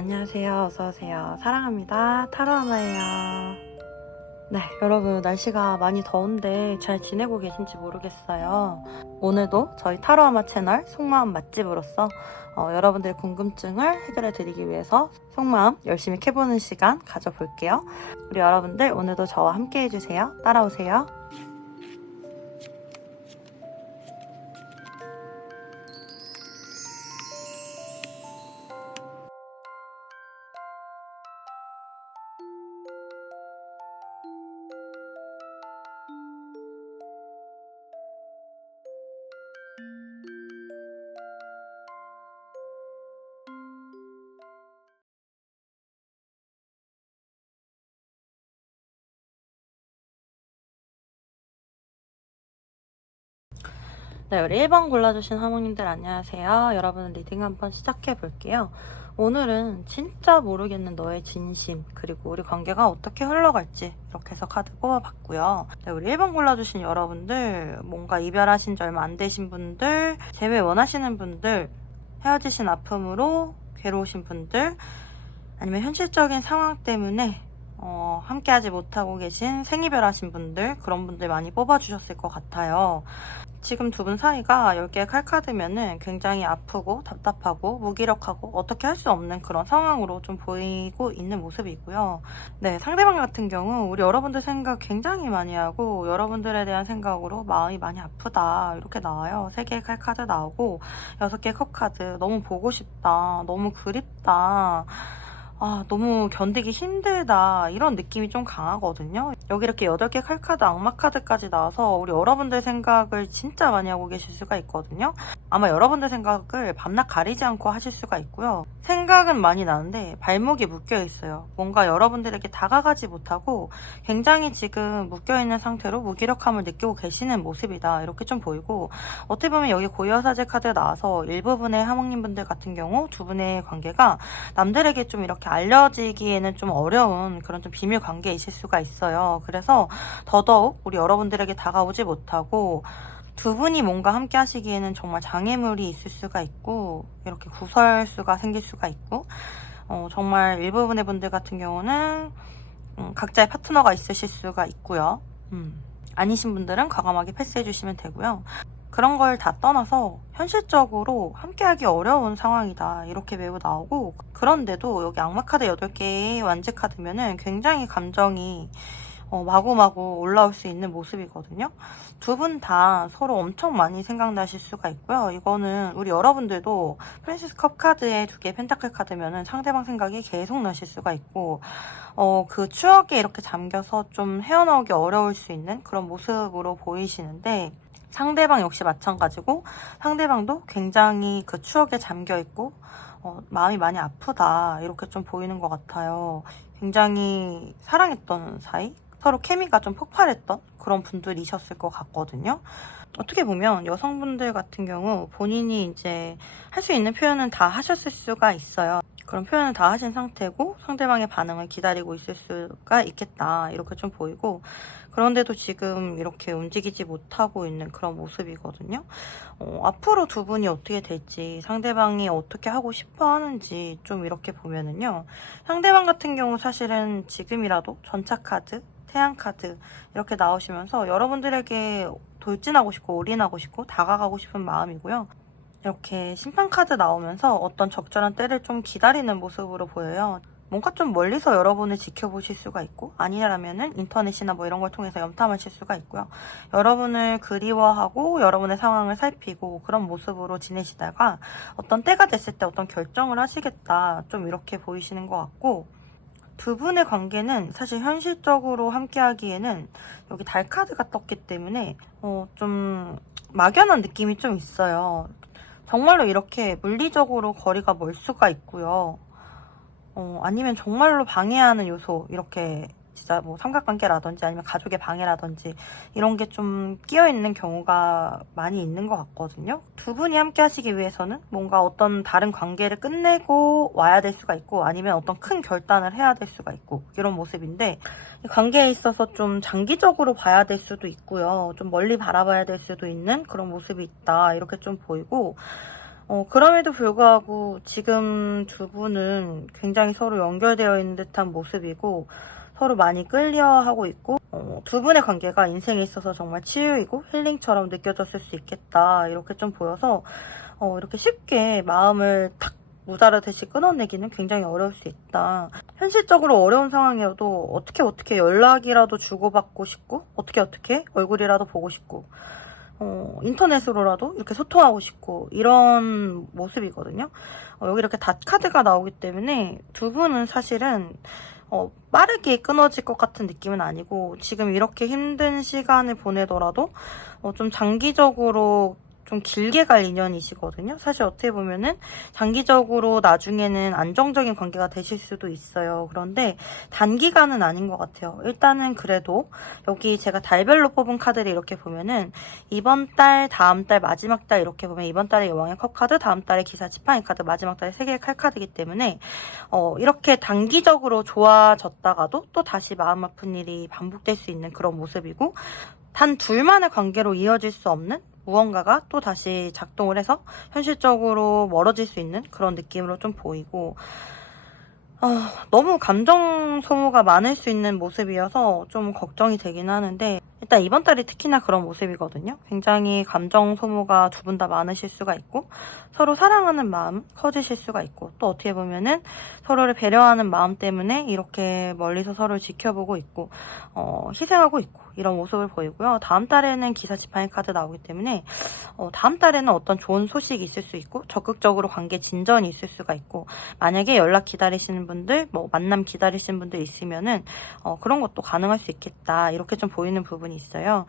안녕하세요. 어서오세요. 사랑합니다. 타로아마예요. 네, 여러분 날씨가 많이 더운데 잘 지내고 계신지 모르겠어요. 오늘도 저희 타로아마 채널 속마음 맛집으로서 여러분들의 궁금증을 해결해 드리기 위해서 속마음 열심히 캐보는 시간 가져볼게요. 우리 여러분들 오늘도 저와 함께 해주세요. 따라오세요. 네, 우리 1번 골라주신 하모님들 안녕하세요. 여러분 리딩 한번 시작해 볼게요. 오늘은 진짜 모르겠는 너의 진심, 그리고 우리 관계가 어떻게 흘러갈지 이렇게 해서 카드 뽑아봤고요. 네, 우리 1번 골라주신 여러분들, 뭔가 이별하신 지 얼마 안 되신 분들, 재회 원하시는 분들, 헤어지신 아픔으로 괴로우신 분들, 아니면 현실적인 상황 때문에 함께하지 못하고 계신 생이별하신 분들, 그런 분들 많이 뽑아주셨을 것 같아요. 지금 두 분 사이가 10개의 칼카드면은 굉장히 아프고 답답하고 무기력하고 어떻게 할 수 없는 그런 상황으로 좀 보이고 있는 모습이고요. 네, 상대방 같은 경우 우리 여러분들 생각 굉장히 많이 하고 여러분들에 대한 생각으로 마음이 많이 아프다 이렇게 나와요. 3개의 칼카드 나오고 6개의 컵카드. 너무 보고 싶다, 너무 그립다, 너무 견디기 힘들다, 이런 느낌이 좀 강하거든요. 여기 이렇게 8개 칼카드, 악마 카드까지 나와서 우리 여러분들 생각을 진짜 많이 하고 계실 수가 있거든요. 아마 여러분들 생각을 밤낮 가리지 않고 하실 수가 있고요. 생각은 많이 나는데 발목이 묶여 있어요. 뭔가 여러분들에게 다가가지 못하고 굉장히 지금 묶여있는 상태로 무기력함을 느끼고 계시는 모습이다, 이렇게 좀 보이고, 어떻게 보면 여기 고유사제 카드 나와서 일부분의 하모님분들 같은 경우 두 분의 관계가 남들에게 좀 이렇게 알려지기에는 좀 어려운 그런 좀 비밀 관계이실 수가 있어요. 그래서 더더욱 우리 여러분들에게 다가오지 못하고 두 분이 뭔가 함께 하시기에는 정말 장애물이 있을 수가 있고, 이렇게 구설수가 생길 수가 있고, 정말 일부분의 분들 같은 경우는 각자의 파트너가 있으실 수가 있고요. 아니신 분들은 과감하게 패스해 주시면 되고요. 그런 걸 다 떠나서 현실적으로 함께하기 어려운 상황이다, 이렇게 매우 나오고, 그런데도 여기 악마카드 8개의 완제카드면은 굉장히 감정이 마구마구 올라올 수 있는 모습이거든요. 두 분 다 서로 엄청 많이 생각나실 수가 있고요. 이거는 우리 여러분들도 프랜시스 컵 카드에 2개의 펜타클 카드면은 상대방 생각이 계속 나실 수가 있고, 그 추억에 이렇게 잠겨서 좀 헤어나오기 어려울 수 있는 그런 모습으로 보이시는데, 상대방 역시 마찬가지고 상대방도 굉장히 그 추억에 잠겨있고 마음이 많이 아프다, 이렇게 좀 보이는 것 같아요. 굉장히 사랑했던 사이, 서로 케미가 좀 폭발했던 그런 분들이셨을 것 같거든요. 어떻게 보면 여성분들 같은 경우 본인이 이제 할 수 있는 표현은 다 하셨을 수가 있어요. 그런 표현을 다 하신 상태고 상대방의 반응을 기다리고 있을 수가 있겠다, 이렇게 좀 보이고, 그런데도 지금 이렇게 움직이지 못하고 있는 그런 모습이거든요. 앞으로 두 분이 어떻게 될지, 상대방이 어떻게 하고 싶어 하는지 좀 이렇게 보면은요, 상대방 같은 경우 사실은 지금이라도 전차카드, 태양카드 이렇게 나오시면서 여러분들에게 돌진하고 싶고 올인하고 싶고 다가가고 싶은 마음이고요. 이렇게 심판카드 나오면서 어떤 적절한 때를 좀 기다리는 모습으로 보여요. 뭔가 좀 멀리서 여러분을 지켜보실 수가 있고, 아니라면은 인터넷이나 뭐 이런 걸 통해서 염탐하실 수가 있고요. 여러분을 그리워하고 여러분의 상황을 살피고 그런 모습으로 지내시다가 어떤 때가 됐을 때 어떤 결정을 하시겠다, 좀 이렇게 보이시는 것 같고, 두 분의 관계는 사실 현실적으로 함께 하기에는 여기 달 카드가 떴기 때문에 좀 막연한 느낌이 좀 있어요. 정말로 이렇게 물리적으로 거리가 멀 수가 있고요. 아니면 정말로 방해하는 요소, 이렇게 진짜 뭐 삼각관계라든지 아니면 가족의 방해라든지 이런 게 좀 끼어있는 경우가 많이 있는 것 같거든요. 두 분이 함께 하시기 위해서는 뭔가 어떤 다른 관계를 끝내고 와야 될 수가 있고, 아니면 어떤 큰 결단을 해야 될 수가 있고, 이런 모습인데, 이 관계에 있어서 좀 장기적으로 봐야 될 수도 있고요. 좀 멀리 바라봐야 될 수도 있는 그런 모습이 있다, 이렇게 좀 보이고, 그럼에도 불구하고 지금 두 분은 굉장히 서로 연결되어 있는 듯한 모습이고 서로 많이 끌려하고 있고 두 분의 관계가 인생에 있어서 정말 치유이고 힐링처럼 느껴졌을 수 있겠다 이렇게 좀 보여서 이렇게 쉽게 마음을 탁 무자르듯이 끊어내기는 굉장히 어려울 수 있다. 현실적으로 어려운 상황이어도 어떻게 연락이라도 주고받고 싶고 어떻게 얼굴이라도 보고 싶고 인터넷으로라도 이렇게 소통하고 싶고 이런 모습이거든요. 여기 이렇게 닷카드가 나오기 때문에 두 분은 사실은 빠르게 끊어질 것 같은 느낌은 아니고 지금 이렇게 힘든 시간을 보내더라도 좀 장기적으로 좀 길게 갈 인연이시거든요. 사실 어떻게 보면은 장기적으로 나중에는 안정적인 관계가 되실 수도 있어요. 그런데 단기간은 아닌 것 같아요. 일단은 그래도 여기 제가 달별로 뽑은 카드를 이렇게 보면은 이번 달, 다음 달, 마지막 달 이렇게 보면 이번 달에 여왕의 컵 카드, 다음 달에 기사 지팡이 카드, 마지막 달에 세계의 칼 카드이기 때문에 이렇게 단기적으로 좋아졌다가도 또 다시 마음 아픈 일이 반복될 수 있는 그런 모습이고 단 둘만의 관계로 이어질 수 없는 무언가가 또 다시 작동을 해서 현실적으로 멀어질 수 있는 그런 느낌으로 좀 보이고 너무 감정 소모가 많을 수 있는 모습이어서 좀 걱정이 되긴 하는데 일단 이번 달이 특히나 그런 모습이거든요. 굉장히 감정 소모가 두 분 다 많으실 수가 있고 서로 사랑하는 마음 커지실 수가 있고 또 어떻게 보면은 서로를 배려하는 마음 때문에 이렇게 멀리서 서로를 지켜보고 있고 희생하고 있고 이런 모습을 보이고요. 다음 달에는 기사 지팡이 카드 나오기 때문에 다음 달에는 어떤 좋은 소식이 있을 수 있고 적극적으로 관계 진전이 있을 수가 있고 만약에 연락 기다리시는 분들 뭐 만남 기다리시는 분들 있으면은 그런 것도 가능할 수 있겠다 이렇게 좀 보이는 부분이 있어요.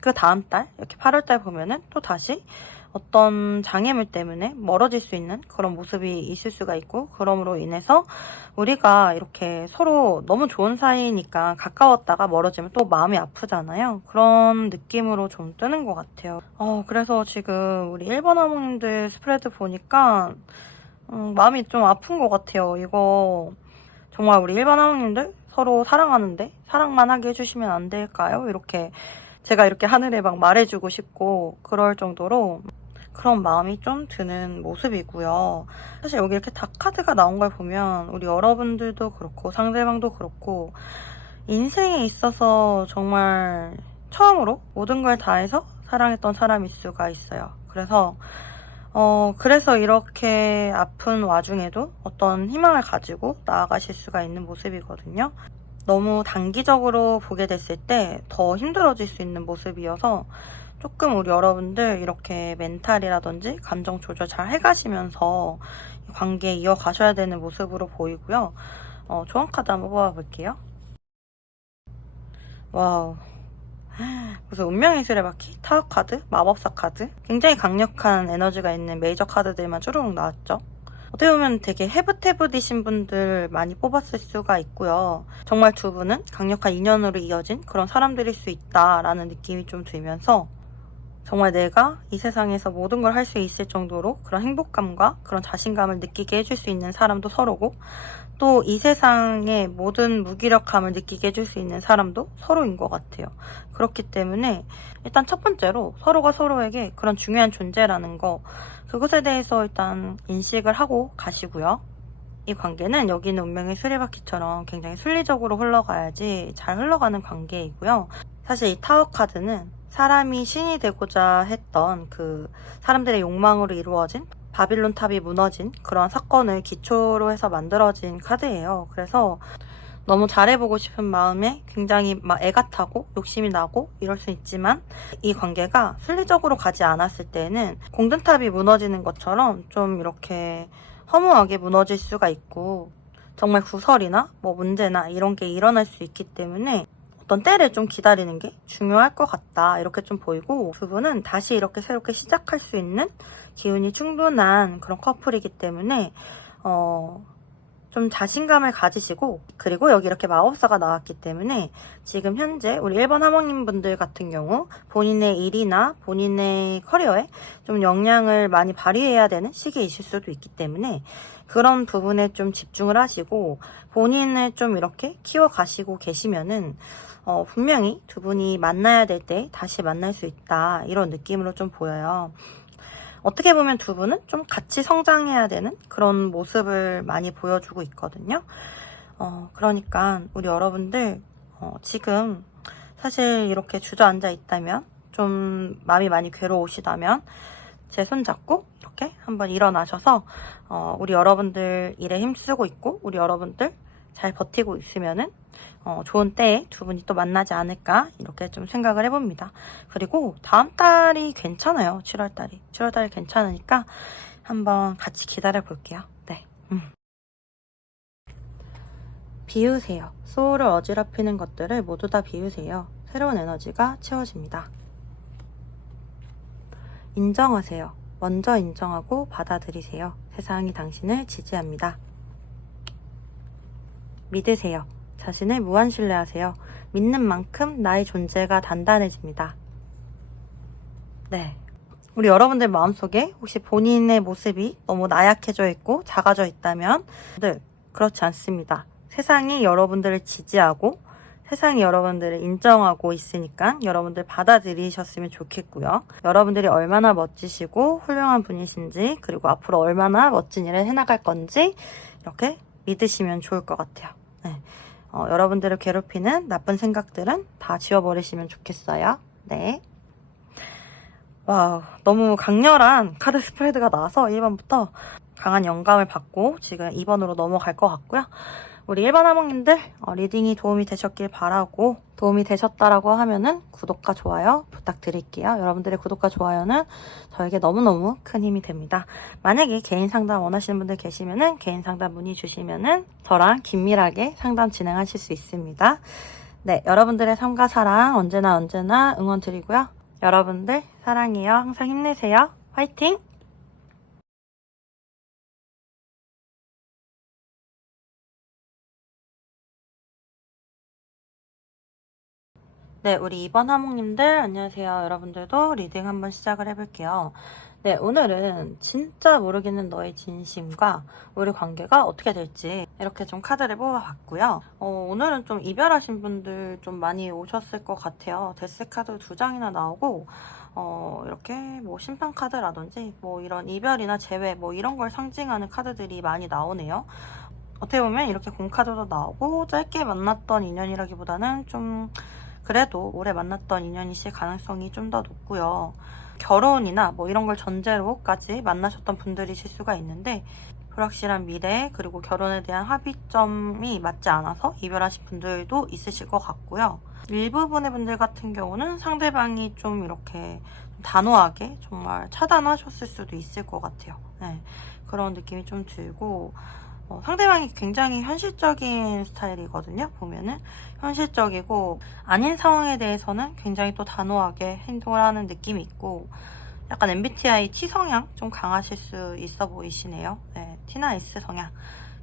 그 다음 달 이렇게 8월 달 보면은 또 다시 어떤 장애물 때문에 멀어질 수 있는 그런 모습이 있을 수가 있고 그럼으로 인해서 우리가 이렇게 서로 너무 좋은 사이니까 가까웠다가 멀어지면 또 마음이 아프잖아요. 그런 느낌으로 좀 뜨는 것 같아요. 그래서 지금 우리 1번 어머님들 스프레드 보니까 마음이 좀 아픈 것 같아요. 이거 정말 우리 1번 어머님들 서로 사랑하는데 사랑만 하게 해주시면 안 될까요? 이렇게 제가 이렇게 하늘에 막 말해주고 싶고 그럴 정도로 그런 마음이 좀 드는 모습이고요. 사실 여기 이렇게 닭카드가 나온 걸 보면 우리 여러분들도 그렇고 상대방도 그렇고 인생에 있어서 정말 처음으로 모든 걸 다해서 사랑했던 사람일 수가 있어요. 그래서 이렇게 아픈 와중에도 어떤 희망을 가지고 나아가실 수가 있는 모습이거든요. 너무 단기적으로 보게 됐을 때 더 힘들어질 수 있는 모습이어서 조금 우리 여러분들 이렇게 멘탈이라든지 감정 조절 잘 해가시면서 관계 이어가셔야 되는 모습으로 보이고요. 조언 카드 한번 뽑아볼게요. 와우. 무슨 운명의 수레바퀴, 타워 카드, 마법사 카드 굉장히 강력한 에너지가 있는 메이저 카드들만 쭈루룩 나왔죠. 어떻게 보면 되게 헤붓헤붓이신 분들 많이 뽑았을 수가 있고요. 정말 두 분은 강력한 인연으로 이어진 그런 사람들일 수 있다라는 느낌이 좀 들면서 정말 내가 이 세상에서 모든 걸 할 수 있을 정도로 그런 행복감과 그런 자신감을 느끼게 해줄 수 있는 사람도 서로고 또 이 세상의 모든 무기력함을 느끼게 해줄 수 있는 사람도 서로인 것 같아요. 그렇기 때문에 일단 첫 번째로 서로가 서로에게 그런 중요한 존재라는 거 그것에 대해서 일단 인식을 하고 가시고요. 이 관계는 여기는 운명의 수레바퀴처럼 굉장히 순리적으로 흘러가야지 잘 흘러가는 관계이고요. 사실 이 타워 카드는 사람이 신이 되고자 했던 그 사람들의 욕망으로 이루어진 바빌론 탑이 무너진 그런 사건을 기초로 해서 만들어진 카드예요. 그래서 너무 잘해보고 싶은 마음에 굉장히 막 애가 타고 욕심이 나고 이럴 수 있지만 이 관계가 순리적으로 가지 않았을 때는 공든탑이 무너지는 것처럼 좀 이렇게 허무하게 무너질 수가 있고 정말 구설이나 뭐 문제나 이런 게 일어날 수 있기 때문에 어떤 때를 좀 기다리는 게 중요할 것 같다 이렇게 좀 보이고 두 분은 다시 이렇게 새롭게 시작할 수 있는 기운이 충분한 그런 커플이기 때문에 좀 자신감을 가지시고 그리고 여기 이렇게 마법사가 나왔기 때문에 지금 현재 우리 1번 하모님 분들 같은 경우 본인의 일이나 본인의 커리어에 좀 영향을 많이 발휘해야 되는 시기이실 수도 있기 때문에 그런 부분에 좀 집중을 하시고 본인을 좀 이렇게 키워가시고 계시면은 분명히 두 분이 만나야 될 때 다시 만날 수 있다 이런 느낌으로 좀 보여요. 어떻게 보면 두 분은 좀 같이 성장해야 되는 그런 모습을 많이 보여주고 있거든요. 그러니까 우리 여러분들 지금 사실 이렇게 주저앉아 있다면, 좀 마음이 많이 괴로우시다면 제 손잡고 이렇게 한번 일어나셔서 우리 여러분들 일에 힘쓰고 있고 우리 여러분들 잘 버티고 있으면은 좋은 때에 두 분이 또 만나지 않을까 이렇게 좀 생각을 해봅니다. 그리고 다음 달이 괜찮아요. 7월달이 괜찮으니까 한번 같이 기다려 볼게요. 네. 비우세요. 소울을 어지럽히는 것들을 모두 다 비우세요. 새로운 에너지가 채워집니다. 인정하세요. 먼저 인정하고 받아들이세요. 세상이 당신을 지지합니다. 믿으세요. 자신을 무한 신뢰하세요. 믿는 만큼 나의 존재가 단단해집니다. 네. 우리 여러분들 마음속에 혹시 본인의 모습이 너무 나약해져 있고 작아져 있다면, 그렇지 않습니다. 세상이 여러분들을 지지하고 세상이 여러분들을 인정하고 있으니까 여러분들 받아들이셨으면 좋겠고요. 여러분들이 얼마나 멋지시고 훌륭한 분이신지, 그리고 앞으로 얼마나 멋진 일을 해나갈 건지 이렇게 믿으시면 좋을 것 같아요. 네. 여러분들을 괴롭히는 나쁜 생각들은 다 지워버리시면 좋겠어요. 네. 와우, 너무 강렬한 카드 스프레드가 나와서 1번부터 강한 영감을 받고 지금 2번으로 넘어갈 것 같고요. 우리 1번 하모님들 리딩이 도움이 되셨길 바라고, 도움이 되셨다라고 하면은 구독과 좋아요 부탁드릴게요. 여러분들의 구독과 좋아요는 저에게 너무너무 큰 힘이 됩니다. 만약에 개인 상담 원하시는 분들 계시면은 개인 상담 문의 주시면은 저랑 긴밀하게 상담 진행하실 수 있습니다. 네, 여러분들의 삶과 사랑 언제나 응원 드리고요. 여러분들 사랑해요. 항상 힘내세요. 화이팅! 네, 우리 2번 하모님들 안녕하세요. 여러분들도 리딩 한번 시작을 해볼게요. 네, 오늘은 진짜 모르겠는 너의 진심과 우리 관계가 어떻게 될지 이렇게 좀 카드를 뽑아봤고요. 오늘은 좀 이별하신 분들 좀 많이 오셨을 것 같아요. 데스 카드 2장이나 나오고 이렇게 뭐 심판 카드라든지 뭐 이런 이별이나 재회 뭐 이런 걸 상징하는 카드들이 많이 나오네요. 어떻게 보면 이렇게 공카드도 나오고 짧게 만났던 인연이라기보다는 좀 그래도 오래 만났던 인연이실 가능성이 좀 더 높고요. 결혼이나 뭐 이런 걸 전제로까지 만나셨던 분들이실 수가 있는데, 불확실한 미래 그리고 결혼에 대한 합의점이 맞지 않아서 이별하신 분들도 있으실 것 같고요. 일부분의 분들 같은 경우는 상대방이 좀 이렇게 단호하게 정말 차단하셨을 수도 있을 것 같아요. 네, 그런 느낌이 좀 들고, 상대방이 굉장히 현실적인 스타일이거든요. 보면은 현실적이고 아닌 상황에 대해서는 굉장히 또 단호하게 행동을 하는 느낌이 있고, 약간 MBTI T 성향 좀 강하실 수 있어 보이시네요. 네, T나 S 성향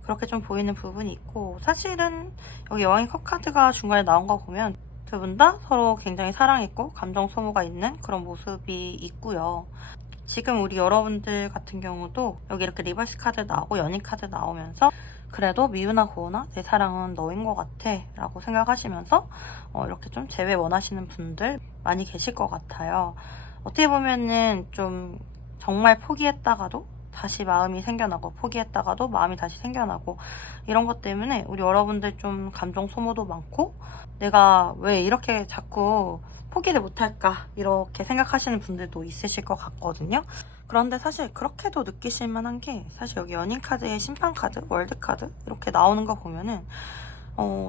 그렇게 좀 보이는 부분이 있고, 사실은 여기 여왕의 컵 카드가 중간에 나온 거 보면 두 분 다 서로 굉장히 사랑있고 감정 소모가 있는 그런 모습이 있고요. 지금 우리 여러분들 같은 경우도 여기 이렇게 리버스 카드 나오고 연인 카드 나오면서 그래도 미우나 고우나 내 사랑은 너인 것 같아 라고 생각하시면서 이렇게 좀 재회 원하시는 분들 많이 계실 것 같아요. 어떻게 보면은 좀 정말 포기했다가도 다시 마음이 생겨나고, 포기했다가도 마음이 다시 생겨나고, 이런 것 때문에 우리 여러분들 좀 감정 소모도 많고, 내가 왜 이렇게 자꾸 포기를 못할까 이렇게 생각하시는 분들도 있으실 것 같거든요. 그런데 사실 그렇게도 느끼실 만한 게, 사실 여기 연인 카드에 심판 카드, 월드 카드 이렇게 나오는 거 보면은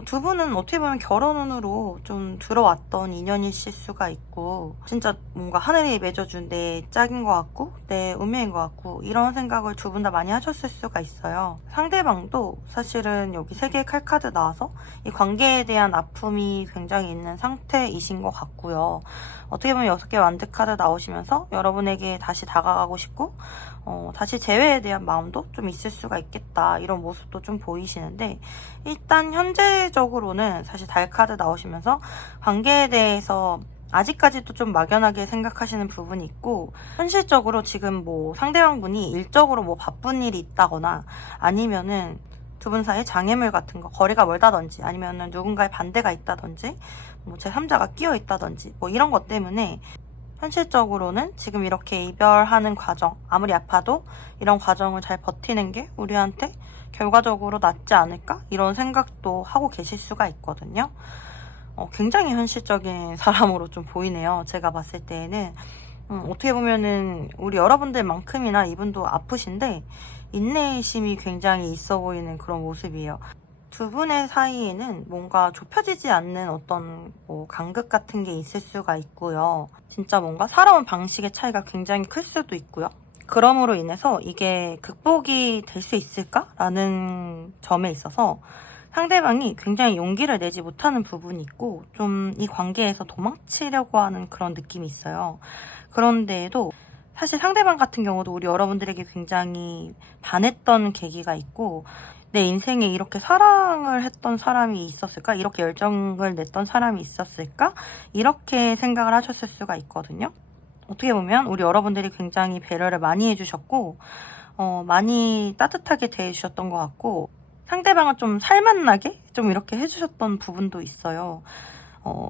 두 분은 어떻게 보면 결혼운으로 좀 들어왔던 인연이실 수가 있고, 진짜 뭔가 하늘이 맺어준 내 짝인 것 같고 내 운명인 것 같고, 이런 생각을 두 분 다 많이 하셨을 수가 있어요. 상대방도 사실은 여기 3개의 칼카드 나와서 이 관계에 대한 아픔이 굉장히 있는 상태이신 것 같고요. 어떻게 보면 6개 완드 카드 나오시면서 여러분에게 다시 다가가고 싶고 다시 재회에 대한 마음도 좀 있을 수가 있겠다, 이런 모습도 좀 보이시는데, 일단 현재적으로는 사실 달 카드 나오시면서 관계에 대해서 아직까지도 좀 막연하게 생각하시는 부분이 있고, 현실적으로 지금 뭐 상대방 분이 일적으로 뭐 바쁜 일이 있다거나, 아니면은 두 분 사이에 장애물 같은 거, 거리가 멀다든지, 아니면은 누군가의 반대가 있다든지, 뭐 제3자가 끼어 있다든지, 뭐 이런 것 때문에 현실적으로는 지금 이렇게 이별하는 과정, 아무리 아파도 이런 과정을 잘 버티는 게 우리한테 결과적으로 낫지 않을까? 이런 생각도 하고 계실 수가 있거든요. 굉장히 현실적인 사람으로 좀 보이네요. 제가 봤을 때에는. 어떻게 보면은 우리 여러분들만큼이나 이분도 아프신데 인내심이 굉장히 있어 보이는 그런 모습이에요. 두 분의 사이에는 뭔가 좁혀지지 않는 어떤 뭐 간극 같은 게 있을 수가 있고요. 진짜 뭔가 살아온 방식의 차이가 굉장히 클 수도 있고요. 그럼으로 인해서 이게 극복이 될 수 있을까라는 점에 있어서 상대방이 굉장히 용기를 내지 못하는 부분이 있고 좀 이 관계에서 도망치려고 하는 그런 느낌이 있어요. 그런데도 사실 상대방 같은 경우도 우리 여러분들에게 굉장히 반했던 계기가 있고 내 인생에 이렇게 사랑을 했던 사람이 있었을까? 이렇게 열정을 냈던 사람이 있었을까? 이렇게 생각을 하셨을 수가 있거든요. 어떻게 보면 우리 여러분들이 굉장히 배려를 많이 해주셨고 많이 따뜻하게 대해주셨던 것 같고 상대방은 좀 살맛나게 좀 이렇게 해주셨던 부분도 있어요.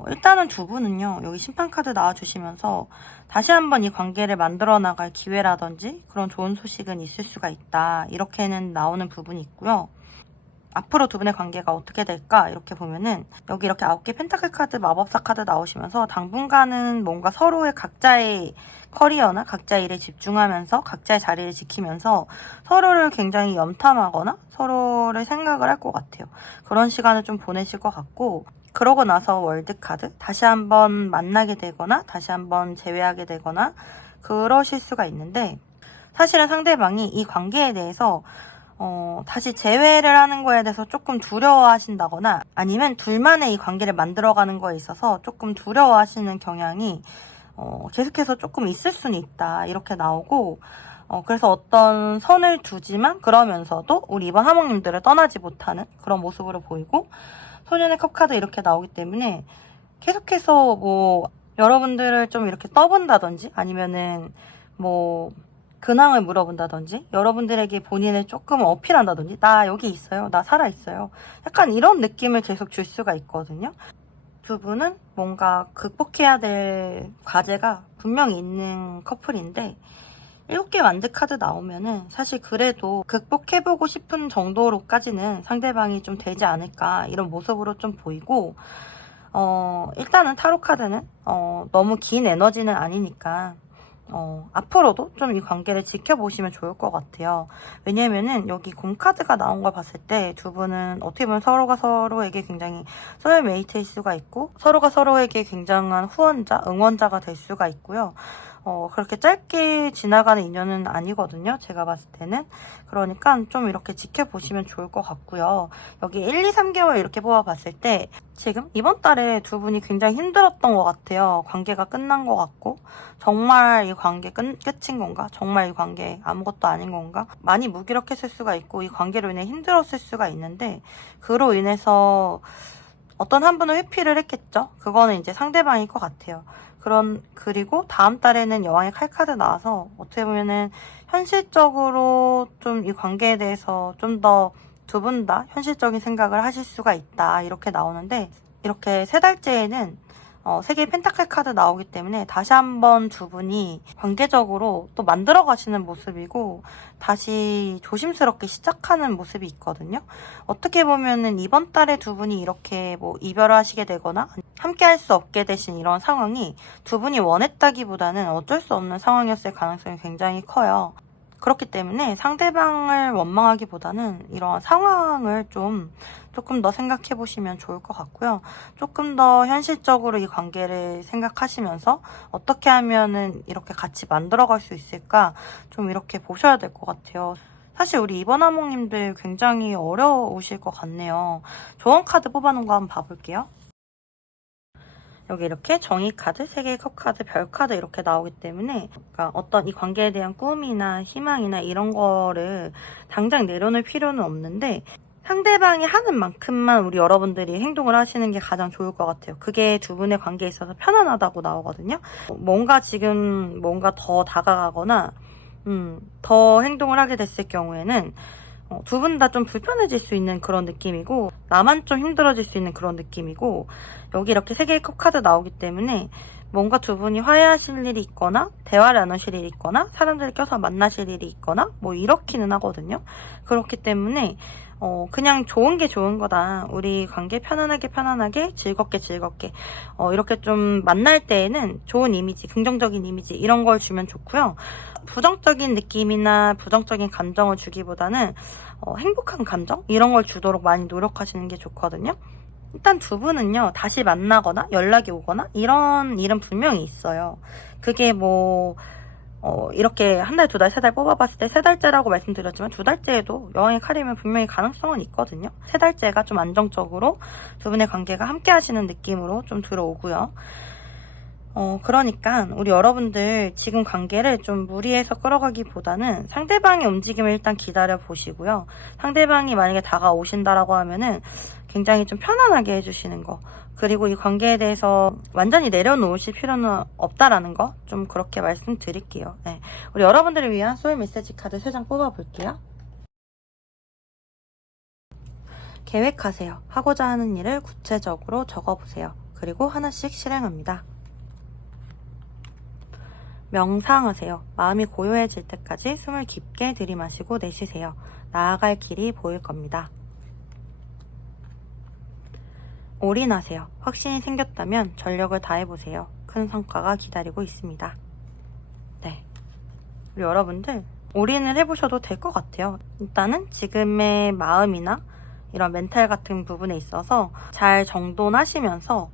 일단은 두 분은요, 여기 심판카드 나와주시면서 다시 한번 이 관계를 만들어 나갈 기회라든지 그런 좋은 소식은 있을 수가 있다. 이렇게는 나오는 부분이 있고요. 앞으로 두 분의 관계가 어떻게 될까? 이렇게 보면은 여기 이렇게 9개 펜타클 카드, 마법사 카드 나오시면서 당분간은 뭔가 서로의 각자의 커리어나 각자의 일에 집중하면서 각자의 자리를 지키면서 서로를 굉장히 염탐하거나 서로를 생각을 할 것 같아요. 그런 시간을 좀 보내실 것 같고 그러고 나서 월드카드 다시 한번 만나게 되거나 다시 한번 재회하게 되거나 그러실 수가 있는데 사실은 상대방이 이 관계에 대해서 다시 재회를 하는 거에 대해서 조금 두려워하신다거나 아니면 둘만의 이 관계를 만들어가는 거에 있어서 조금 두려워하시는 경향이 계속해서 조금 있을 수는 있다 이렇게 나오고 그래서 어떤 선을 두지만 그러면서도 우리 이번 하몽님들을 떠나지 못하는 그런 모습으로 보이고 소년의 컵 카드 이렇게 나오기 때문에 계속해서 뭐 여러분들을 좀 이렇게 떠본다든지 아니면은 뭐 근황을 물어본다든지 여러분들에게 본인을 조금 어필한다든지 나 여기 있어요, 나 살아있어요, 약간 이런 느낌을 계속 줄 수가 있거든요. 두 분은 뭔가 극복해야 될 과제가 분명히 있는 커플인데 7개 완드 카드 나오면은 사실 그래도 극복해보고 싶은 정도로까지는 상대방이 좀 되지 않을까 이런 모습으로 좀 보이고 일단은 타로 카드는 너무 긴 에너지는 아니니까 앞으로도 좀 이 관계를 지켜보시면 좋을 것 같아요. 왜냐면은 여기 곰 카드가 나온 걸 봤을 때 두 분은 어떻게 보면 서로가 서로에게 굉장히 소울메이트일 수가 있고 서로가 서로에게 굉장한 후원자, 응원자가 될 수가 있고요. 그렇게 짧게 지나가는 인연은 아니거든요. 제가 봤을 때는. 그러니까 좀 이렇게 지켜보시면 좋을 것 같고요. 여기 1, 2, 3개월 이렇게 뽑아봤을 때 지금 이번 달에 두 분이 굉장히 힘들었던 것 같아요. 관계가 끝난 것 같고 정말 이 관계 끝인 건가? 정말 이 관계 아무것도 아닌 건가? 많이 무기력했을 수가 있고 이 관계로 인해 힘들었을 수가 있는데 그로 인해서 어떤 한 분은 회피를 했겠죠. 그거는 이제 상대방일 것 같아요. 그리고 다음 달에는 여왕의 칼카드 나와서 어떻게 보면은 현실적으로 좀 이 관계에 대해서 좀 더 두 분 다 현실적인 생각을 하실 수가 있다 이렇게 나오는데 이렇게 3달째에는 3개의 펜타클 카드 나오기 때문에 다시 한번 두 분이 관계적으로 또 만들어 가시는 모습이고 다시 조심스럽게 시작하는 모습이 있거든요. 어떻게 보면은 이번 달에 두 분이 이렇게 뭐 이별을 하시게 되거나 함께 할 수 없게 되신 이런 상황이 두 분이 원했다기보다는 어쩔 수 없는 상황이었을 가능성이 굉장히 커요. 그렇기 때문에 상대방을 원망하기보다는 이런 상황을 조금 더 생각해 보시면 좋을 것 같고요. 조금 더 현실적으로 이 관계를 생각하시면서 어떻게 하면은 이렇게 같이 만들어갈 수 있을까 좀 이렇게 보셔야 될 것 같아요. 사실 우리 이번 하몽님들 굉장히 어려우실 것 같네요. 조언 카드 뽑아놓은 거 한번 봐볼게요. 여기 이렇게 정의 카드, 3개의 컵 카드, 별 카드 이렇게 나오기 때문에 그러니까 어떤 이 관계에 대한 꿈이나 희망이나 이런 거를 당장 내려놓을 필요는 없는데 상대방이 하는 만큼만 우리 여러분들이 행동을 하시는 게 가장 좋을 것 같아요. 그게 두 분의 관계에 있어서 편안하다고 나오거든요. 뭔가 더 다가가거나 더 행동을 하게 됐을 경우에는 두 분 다 좀 불편해질 수 있는 그런 느낌이고 나만 좀 힘들어질 수 있는 그런 느낌이고 여기 이렇게 3개의 컵 카드 나오기 때문에 뭔가 두 분이 화해하실 일이 있거나 대화를 나누실 일이 있거나 사람들을 껴서 만나실 일이 있거나 뭐 이렇기는 하거든요. 그렇기 때문에 그냥 좋은 게 좋은 거다. 우리 관계 편안하게 즐겁게 이렇게 좀 만날 때에는 좋은 이미지, 긍정적인 이미지 이런 걸 주면 좋고요. 부정적인 느낌이나 부정적인 감정을 주기보다는 행복한 감정 이런 걸 주도록 많이 노력하시는 게 좋거든요. 일단 두 분은요, 다시 만나거나 연락이 오거나 이런 일은 분명히 있어요. 그게 뭐 이렇게 한 달, 두 달, 세 달 뽑아봤을 때 세 달째라고 말씀드렸지만 두 달째에도 여왕의 칼이면 분명히 가능성은 있거든요. 세 달째가 좀 안정적으로 두 분의 관계가 함께 하시는 느낌으로 좀 들어오고요. 그러니까 우리 여러분들 지금 관계를 좀 무리해서 끌어가기보다는 상대방의 움직임을 일단 기다려 보시고요. 상대방이 만약에 다가오신다라고 하면은 굉장히 좀 편안하게 해주시는 거. 그리고 이 관계에 대해서 완전히 내려놓으실 필요는 없다라는 거 좀 그렇게 말씀드릴게요. 네. 우리 여러분들을 위한 소울 메시지 카드 3장 뽑아볼게요. 계획하세요. 하고자 하는 일을 구체적으로 적어보세요. 그리고 하나씩 실행합니다. 명상하세요. 마음이 고요해질 때까지 숨을 깊게 들이마시고 내쉬세요. 나아갈 길이 보일 겁니다. 올인하세요. 확신이 생겼다면 전력을 다해보세요. 큰 성과가 기다리고 있습니다. 네, 우리 여러분들 올인을 해보셔도 될 것 같아요. 일단은 지금의 마음이나 이런 멘탈 같은 부분에 있어서 잘 정돈하시면서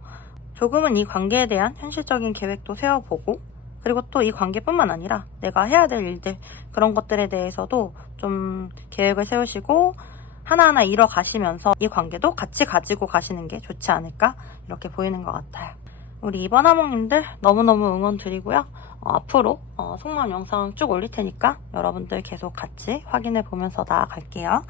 조금은 이 관계에 대한 현실적인 계획도 세워보고, 그리고 또 이 관계뿐만 아니라 내가 해야 될 일들, 그런 것들에 대해서도 좀 계획을 세우시고 하나하나 이뤄가시면서 이 관계도 같이 가지고 가시는 게 좋지 않을까 이렇게 보이는 것 같아요. 우리 2번 하몽님들 너무너무 응원 드리고요. 앞으로 속마음 영상 쭉 올릴 테니까 여러분들 계속 같이 확인해 보면서 나아갈게요.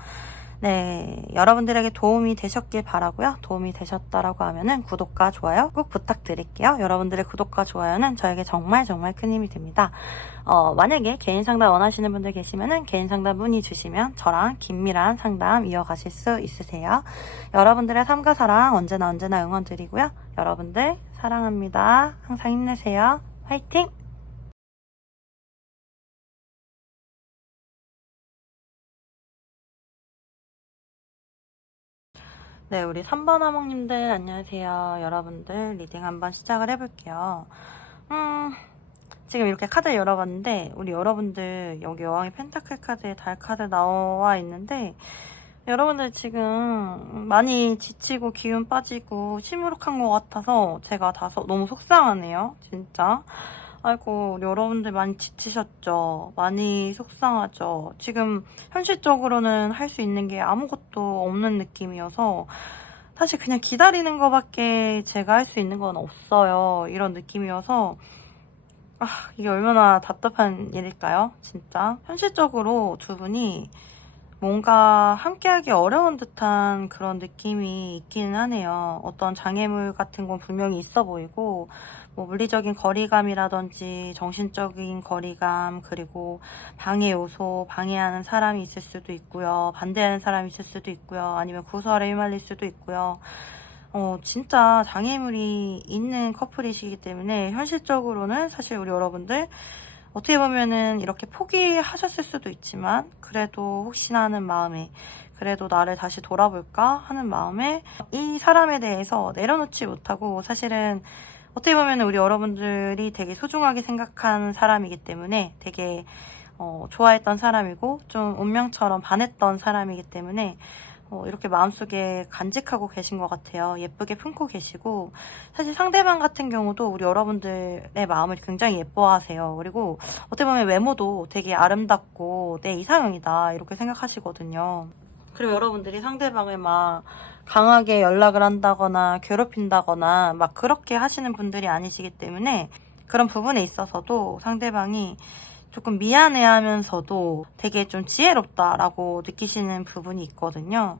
네, 여러분들에게 도움이 되셨길 바라고요. 도움이 되셨다라고 하면은 구독과 좋아요 꼭 부탁드릴게요. 여러분들의 구독과 좋아요는 저에게 정말 큰 힘이 됩니다. 만약에 개인 상담 원하시는 분들 계시면은 개인 상담 문의 주시면 저랑 긴밀한 상담 이어가실 수 있으세요. 여러분들의 삶과 사랑 언제나 응원 드리고요. 여러분들 사랑합니다. 항상 힘내세요. 화이팅! 네, 우리 3번 하몽님들 안녕하세요. 여러분들 리딩 한번 시작을 해볼게요. 지금 이렇게 카드 열어봤는데 우리 여러분들 여기 여왕의 펜타클 카드에 달 카드 나와 있는데 여러분들 지금 많이 지치고 기운 빠지고 시무룩한 것 같아서 제가 너무 속상하네요. 진짜. 아이고, 우리 여러분들 많이 지치셨죠? 많이 속상하죠? 지금 현실적으로는 할 수 있는 게 아무것도 없는 느낌이어서 사실 그냥 기다리는 거밖에 제가 할 수 있는 건 없어요. 이런 느낌이어서 이게 얼마나 답답한 일일까요? 진짜. 현실적으로 두 분이 뭔가 함께하기 어려운 듯한 그런 느낌이 있기는 하네요. 어떤 장애물 같은 건 분명히 있어 보이고, 뭐 물리적인 거리감이라든지 정신적인 거리감, 그리고 방해 요소, 방해하는 사람이 있을 수도 있고요. 반대하는 사람이 있을 수도 있고요. 아니면 구설에 휘말릴 수도 있고요. 진짜 장애물이 있는 커플이시기 때문에 현실적으로는 사실 우리 여러분들 어떻게 보면은 이렇게 포기하셨을 수도 있지만 그래도 혹시나 하는 마음에, 그래도 나를 다시 돌아볼까 하는 마음에 이 사람에 대해서 내려놓지 못하고, 사실은 어떻게 보면 우리 여러분들이 되게 소중하게 생각한 사람이기 때문에 되게 좋아했던 사람이고 좀 운명처럼 반했던 사람이기 때문에 이렇게 마음속에 간직하고 계신 것 같아요. 예쁘게 품고 계시고, 사실 상대방 같은 경우도 우리 여러분들의 마음을 굉장히 예뻐하세요. 그리고 어떻게 보면 외모도 되게 아름답고 내 이상형이다 이렇게 생각하시거든요. 그리고 여러분들이 상대방을 막 강하게 연락을 한다거나 괴롭힌다거나 막 그렇게 하시는 분들이 아니시기 때문에 그런 부분에 있어서도 상대방이 조금 미안해하면서도 되게 좀 지혜롭다라고 느끼시는 부분이 있거든요.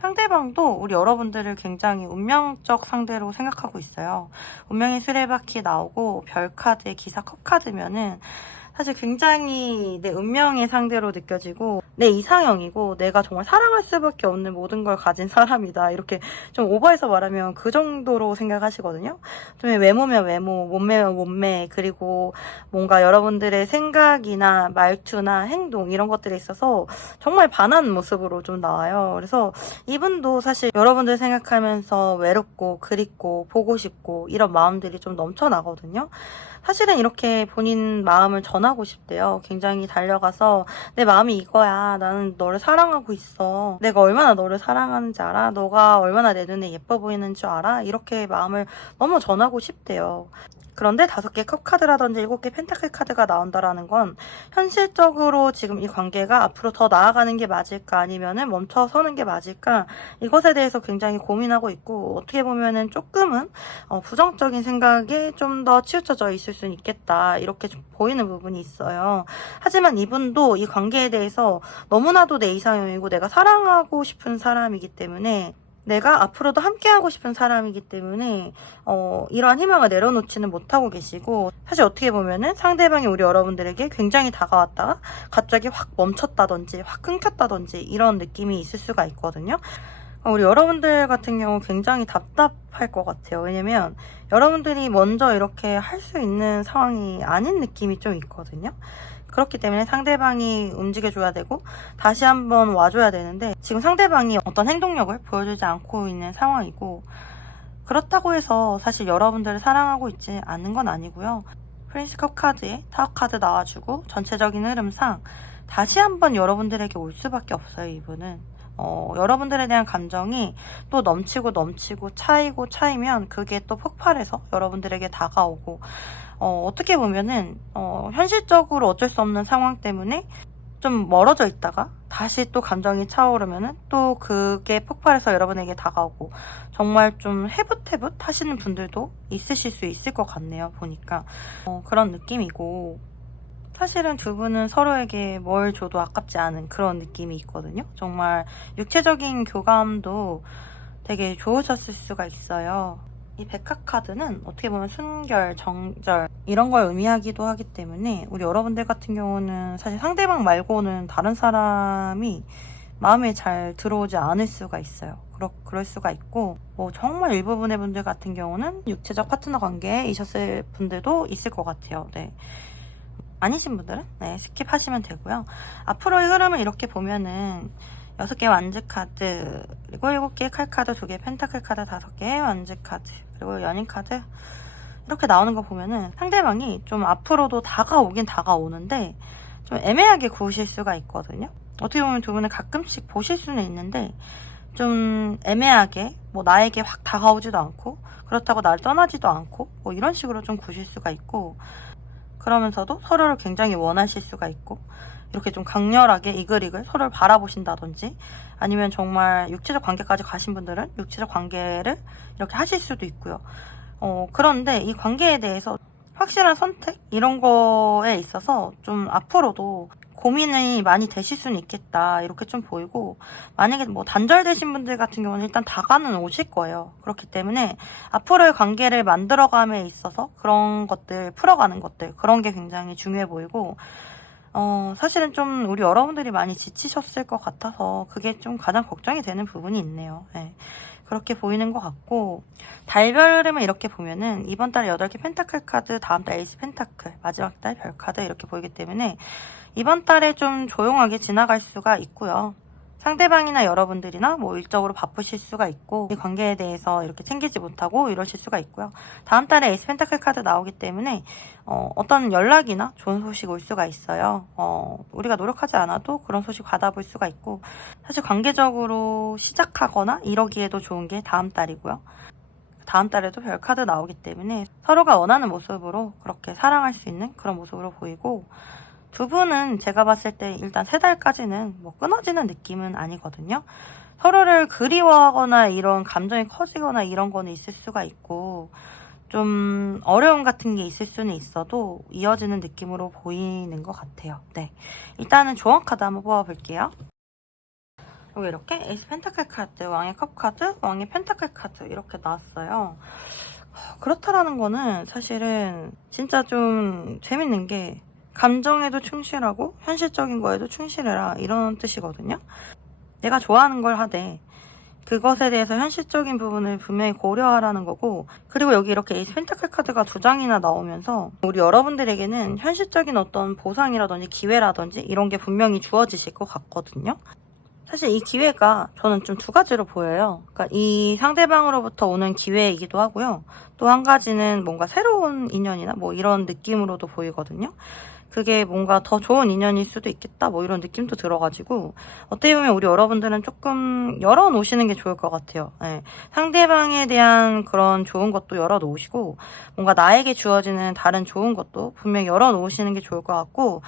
상대방도 우리 여러분들을 굉장히 운명적 상대로 생각하고 있어요. 운명의 수레바퀴 나오고 별 카드에 기사 컵 카드면은 사실 굉장히 내 운명의 상대로 느껴지고 내 이상형이고 내가 정말 사랑할 수밖에 없는 모든 걸 가진 사람이다. 이렇게 좀 오버해서 말하면 그 정도로 생각하시거든요. 좀 외모면 외모, 몸매면 몸매, 그리고 뭔가 여러분들의 생각이나 말투나 행동 이런 것들에 있어서 정말 반한 모습으로 좀 나와요. 그래서 이분도 사실 여러분들 생각하면서 외롭고 그립고 보고 싶고 이런 마음들이 좀 넘쳐나거든요. 사실은 이렇게 본인 마음을 전하고 싶대요. 굉장히 달려가서 내 마음이 이거야. 나는 너를 사랑하고 있어. 내가 얼마나 너를 사랑하는지 알아? 너가 얼마나 내 눈에 예뻐 보이는 줄 알아? 이렇게 마음을 너무 전하고 싶대요. 그런데 5개 컵카드라든지 7개 펜타클 카드가 나온다라는 건 현실적으로 지금 이 관계가 앞으로 더 나아가는 게 맞을까 아니면은 멈춰서는 게 맞을까 이것에 대해서 굉장히 고민하고 있고 어떻게 보면은 조금은 부정적인 생각에 좀 더 치우쳐져 있을 수는 있겠다 이렇게 좀 보이는 부분이 있어요. 하지만 이분도 이 관계에 대해서 너무나도 내 이상형이고 내가 사랑하고 싶은 사람이기 때문에 내가 앞으로도 함께하고 싶은 사람이기 때문에 이러한 희망을 내려놓지는 못하고 계시고 사실 어떻게 보면은 상대방이 우리 여러분들에게 굉장히 다가왔다가 갑자기 확 멈췄다든지 확 끊겼다든지 이런 느낌이 있을 수가 있거든요. 우리 여러분들 같은 경우 굉장히 답답할 것 같아요. 왜냐면 여러분들이 먼저 이렇게 할 수 있는 상황이 아닌 느낌이 좀 있거든요. 그렇기 때문에 상대방이 움직여줘야 되고 다시 한번 와줘야 되는데 지금 상대방이 어떤 행동력을 보여주지 않고 있는 상황이고 그렇다고 해서 사실 여러분들을 사랑하고 있지 않는 건 아니고요. 프린스컵 카드에 타워 카드 나와주고 전체적인 흐름상 다시 한번 여러분들에게 올 수밖에 없어요. 이분은 여러분들에 대한 감정이 또 넘치고 차이면 그게 또 폭발해서 여러분들에게 다가오고 어떻게 보면은 현실적으로 어쩔 수 없는 상황 때문에 좀 멀어져 있다가 다시 또 감정이 차오르면은 또 그게 폭발해서 여러분에게 다가오고 정말 좀 해붓해붓 하시는 분들도 있으실 수 있을 것 같네요. 보니까 그런 느낌이고 사실은 두 분은 서로에게 뭘 줘도 아깝지 않은 그런 느낌이 있거든요. 정말 육체적인 교감도 되게 좋으셨을 수가 있어요. 이 백화 카드는 어떻게 보면 순결, 정절 이런 걸 의미하기도 하기 때문에 우리 여러분들 같은 경우는 사실 상대방 말고는 다른 사람이 마음에 잘 들어오지 않을 수가 있어요. 그럴 수가 있고 정말 일부분의 분들 같은 경우는 육체적 파트너 관계이셨을 분들도 있을 것 같아요. 네. 아니신 분들은 스킵하시면 되고요. 앞으로의 흐름을 이렇게 보면은 6개 완즈 카드, 그리고 7개 칼 카드, 2개 펜타클 카드, 5개 완즈 카드, 그리고 연인 카드 이렇게 나오는 거 보면은 상대방이 좀 앞으로도 다가오긴 다가오는데 좀 애매하게 구우실 수가 있거든요. 어떻게 보면 두 분을 가끔씩 보실 수는 있는데 좀 애매하게 나에게 확 다가오지도 않고 그렇다고 나를 떠나지도 않고 이런 식으로 좀 구실 수가 있고 그러면서도 서로를 굉장히 원하실 수가 있고 이렇게 좀 강렬하게 이글이글 서로를 바라보신다든지 아니면 정말 육체적 관계까지 가신 분들은 육체적 관계를 이렇게 하실 수도 있고요. 그런데 이 관계에 대해서 확실한 선택 이런 거에 있어서 좀 앞으로도 고민이 많이 되실 수는 있겠다 이렇게 좀 보이고 만약에 단절되신 분들 같은 경우는 일단 다가는 오실 거예요. 그렇기 때문에 앞으로의 관계를 만들어감에 있어서 그런 것들 풀어가는 것들 그런 게 굉장히 중요해 보이고 사실은 좀 우리 여러분들이 많이 지치셨을 것 같아서 그게 좀 가장 걱정이 되는 부분이 있네요. 네. 그렇게 보이는 것 같고 달별 흐름을 이렇게 보면은 이번 달에 8개 펜타클 카드, 다음 달 에이스 펜타클, 마지막 달 별 카드 이렇게 보이기 때문에 이번 달에 좀 조용하게 지나갈 수가 있고요. 상대방이나 여러분들이나 일적으로 바쁘실 수가 있고 이 관계에 대해서 이렇게 챙기지 못하고 이러실 수가 있고요. 다음 달에 에이스 펜타클 카드 나오기 때문에 어떤 연락이나 좋은 소식 올 수가 있어요. 우리가 노력하지 않아도 그런 소식 받아볼 수가 있고 사실 관계적으로 시작하거나 이러기에도 좋은 게 다음 달이고요. 다음 달에도 별 카드 나오기 때문에 서로가 원하는 모습으로 그렇게 사랑할 수 있는 그런 모습으로 보이고 두 분은 제가 봤을 때 일단 3달까지는 끊어지는 느낌은 아니거든요. 서로를 그리워하거나 이런 감정이 커지거나 이런 거는 있을 수가 있고 좀 어려움 같은 게 있을 수는 있어도 이어지는 느낌으로 보이는 것 같아요. 네, 일단은 조언 카드 한번 뽑아볼게요. 여기 이렇게 에이스 펜타클 카드, 왕의 컵 카드, 왕의 펜타클 카드 이렇게 나왔어요. 그렇다라는 거는 사실은 진짜 좀 재밌는 게 감정에도 충실하고 현실적인 거에도 충실해라 이런 뜻이거든요. 내가 좋아하는 걸 하되 그것에 대해서 현실적인 부분을 분명히 고려하라는 거고, 그리고 여기 이렇게 에이스 펜타클 카드가 2장이나 나오면서 우리 여러분들에게는 현실적인 어떤 보상이라든지 기회라든지 이런 게 분명히 주어지실 것 같거든요. 사실 이 기회가 저는 좀 2가지로 보여요. 그러니까 이 상대방으로부터 오는 기회이기도 하고요. 또 한 가지는 뭔가 새로운 인연이나 뭐 이런 느낌으로도 보이거든요. 그게 뭔가 더 좋은 인연일 수도 있겠다 뭐 이런 느낌도 들어가지고, 어떻게 보면 우리 여러분들은 조금 열어놓으시는 게 좋을 것 같아요. 네. 상대방에 대한 그런 좋은 것도 열어놓으시고, 뭔가 나에게 주어지는 다른 좋은 것도 분명히 열어놓으시는 게 좋을 것 같고,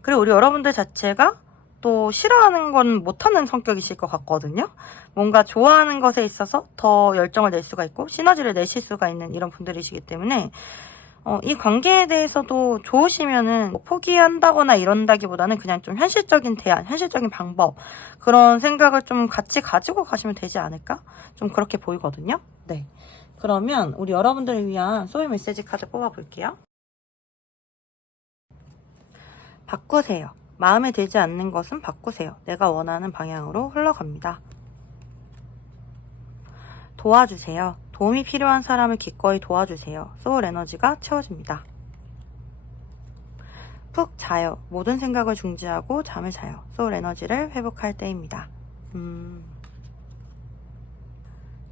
그리고 우리 여러분들 자체가 또 싫어하는 건 못하는 성격이실 것 같거든요. 뭔가 좋아하는 것에 있어서 더 열정을 낼 수가 있고 시너지를 내실 수가 있는 이런 분들이시기 때문에 이 관계에 대해서도 좋으시면은 뭐 포기한다거나 이런다기보다는 그냥 좀 현실적인 대안, 현실적인 방법, 그런 생각을 좀 같이 가지고 가시면 되지 않을까? 좀 그렇게 보이거든요. 네. 그러면 우리 여러분들을 위한 소울 메시지 카드 뽑아볼게요. 바꾸세요. 마음에 들지 않는 것은 바꾸세요. 내가 원하는 방향으로 흘러갑니다. 도와주세요. 도움이 필요한 사람을 기꺼이 도와주세요. 소울 에너지가 채워집니다. 푹 자요. 모든 생각을 중지하고 잠을 자요. 소울 에너지를 회복할 때입니다.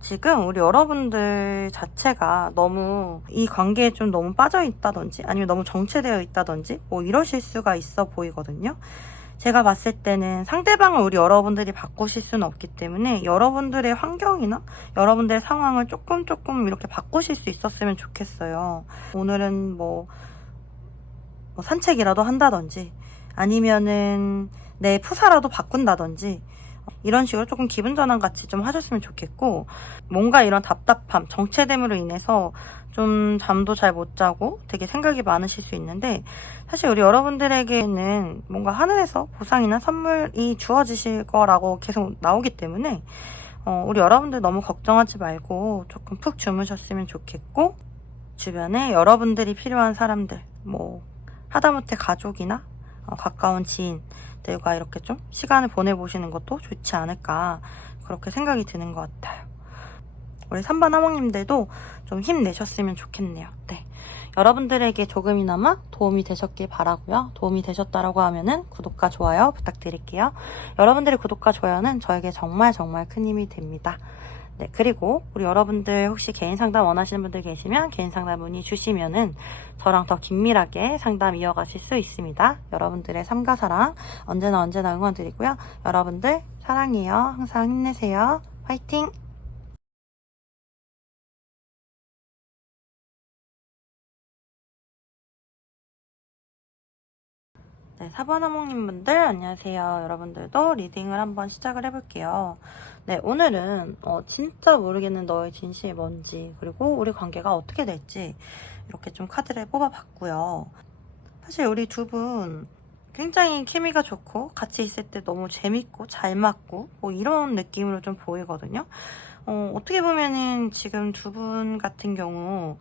지금 우리 여러분들 자체가 너무 이 관계에 좀 너무 빠져 있다든지 아니면 너무 정체되어 있다든지 뭐 이러실 수가 있어 보이거든요. 제가 봤을 때는 상대방을 우리 여러분들이 바꾸실 수는 없기 때문에 여러분들의 환경이나 여러분들의 상황을 조금 이렇게 바꾸실 수 있었으면 좋겠어요. 오늘은 뭐 산책이라도 한다든지 아니면은 내 푸사라도 바꾼다든지 이런 식으로 조금 기분 전환 같이 좀 하셨으면 좋겠고, 뭔가 이런 답답함, 정체됨으로 인해서 좀 잠도 잘 못 자고 되게 생각이 많으실 수 있는데, 사실 우리 여러분들에게는 뭔가 하늘에서 보상이나 선물이 주어지실 거라고 계속 나오기 때문에 우리 여러분들 너무 걱정하지 말고 조금 푹 주무셨으면 좋겠고, 주변에 여러분들이 필요한 사람들, 뭐 하다못해 가족이나 가까운 지인들과 이렇게 좀 시간을 보내보시는 것도 좋지 않을까, 그렇게 생각이 드는 것 같아요. 우리 3번 하모님들도 좀 힘내셨으면 좋겠네요. 네. 여러분들에게 조금이나마 도움이 되셨길 바라고요. 도움이 되셨다라고 하면은 구독과 좋아요 부탁드릴게요. 여러분들의 구독과 좋아요는 저에게 정말 큰 힘이 됩니다. 네, 그리고 우리 여러분들 혹시 개인 상담 원하시는 분들 계시면 개인 상담 문의 주시면은 저랑 더 긴밀하게 상담 이어가실 수 있습니다. 여러분들의 삶과 사랑 언제나 응원드리고요. 여러분들 사랑해요. 항상 힘내세요. 화이팅! 네, 4번 하모님분들 안녕하세요. 여러분들도 리딩을 한번 시작을 해볼게요. 네, 오늘은 진짜 모르겠는 너의 진심이 뭔지, 그리고 우리 관계가 어떻게 될지 이렇게 좀 카드를 뽑아봤고요. 사실 우리 두 분 굉장히 케미가 좋고 같이 있을 때 너무 재밌고 잘 맞고 뭐 이런 느낌으로 좀 보이거든요. 어떻게 보면은 지금 두 분 같은 경우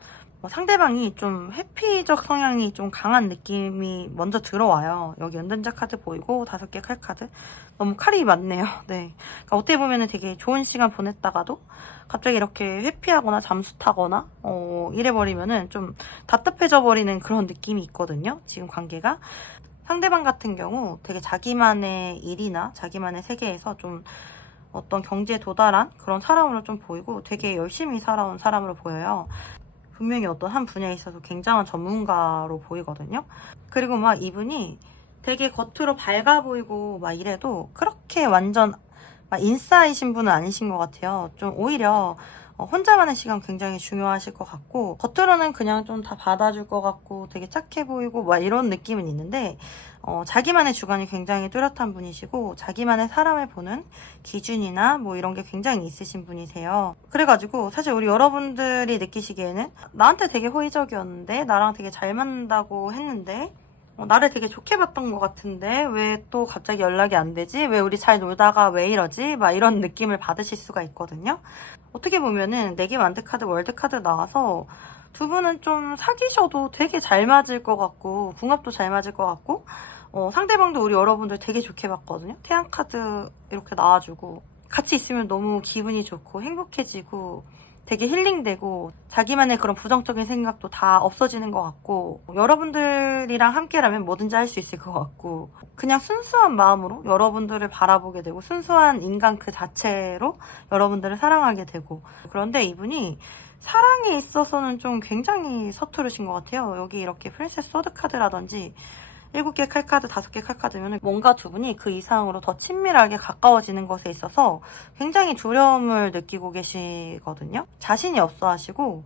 상대방이 좀 회피적 성향이 좀 강한 느낌이 먼저 들어와요. 여기 연단자 카드 보이고 5개 칼 카드. 너무 칼이 많네요. 네. 그러니까 어떻게 보면은 되게 좋은 시간 보냈다가도 갑자기 이렇게 회피하거나 잠수 타거나 이래버리면은 좀 답답해져 버리는 그런 느낌이 있거든요. 지금 관계가. 상대방 같은 경우 되게 자기만의 일이나 자기만의 세계에서 좀 어떤 경지에 도달한 그런 사람으로 좀 보이고 되게 열심히 살아온 사람으로 보여요. 분명히 어떤 한 분야에 있어서 굉장한 전문가로 보이거든요. 그리고 막 이분이 되게 겉으로 밝아 보이고 막 이래도 그렇게 완전 막 인싸이신 분은 아니신 것 같아요. 좀 오히려 혼자만의 시간 굉장히 중요하실 것 같고, 겉으로는 그냥 좀 다 받아줄 것 같고 되게 착해 보이고 막 이런 느낌은 있는데 자기만의 주관이 굉장히 뚜렷한 분이시고 자기만의 사람을 보는 기준이나 뭐 이런 게 굉장히 있으신 분이세요. 그래가지고 사실 우리 여러분들이 느끼시기에는 나한테 되게 호의적이었는데 나랑 되게 잘 맞는다고 했는데 나를 되게 좋게 봤던 것 같은데 왜 또 갑자기 연락이 안 되지? 왜 우리 잘 놀다가 왜 이러지? 막 이런 느낌을 받으실 수가 있거든요. 어떻게 보면은 4개 만드 카드, 월드 카드 나와서 두 분은 좀 사귀셔도 되게 잘 맞을 것 같고 궁합도 잘 맞을 것 같고 상대방도 우리 여러분들 되게 좋게 봤거든요. 태양카드 이렇게 나와주고 같이 있으면 너무 기분이 좋고 행복해지고 되게 힐링되고 자기만의 그런 부정적인 생각도 다 없어지는 것 같고 여러분들이랑 함께라면 뭐든지 할 수 있을 것 같고 그냥 순수한 마음으로 여러분들을 바라보게 되고 순수한 인간 그 자체로 여러분들을 사랑하게 되고 그런데 이분이 사랑에 있어서는 좀 굉장히 서투르신 것 같아요. 여기 이렇게 프린세스 소드 카드라든지 7개 칼카드, 5개 칼카드면 뭔가 두 분이 그 이상으로 더 친밀하게 가까워지는 것에 있어서 굉장히 두려움을 느끼고 계시거든요. 자신이 없어 하시고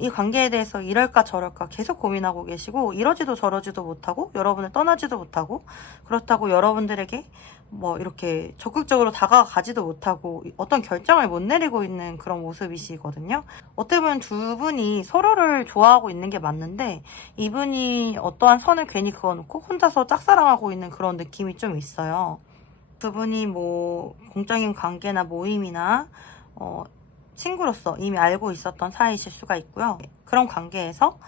이 관계에 대해서 이럴까 저럴까 계속 고민하고 계시고 이러지도 저러지도 못하고 여러분을 떠나지도 못하고 그렇다고 여러분들에게 뭐 이렇게 적극적으로 다가가지도 못하고 어떤 결정을 못 내리고 있는 그런 모습이시거든요. 어떻게 보면 두 분이 서로를 좋아하고 있는 게 맞는데 이분이 어떠한 선을 괜히 그어놓고 혼자서 짝사랑하고 있는 그런 느낌이 좀 있어요. 두 분이 뭐 공적인 관계나 모임이나 친구로서 이미 알고 있었던 사이실 수가 있고요. 그런 관계에서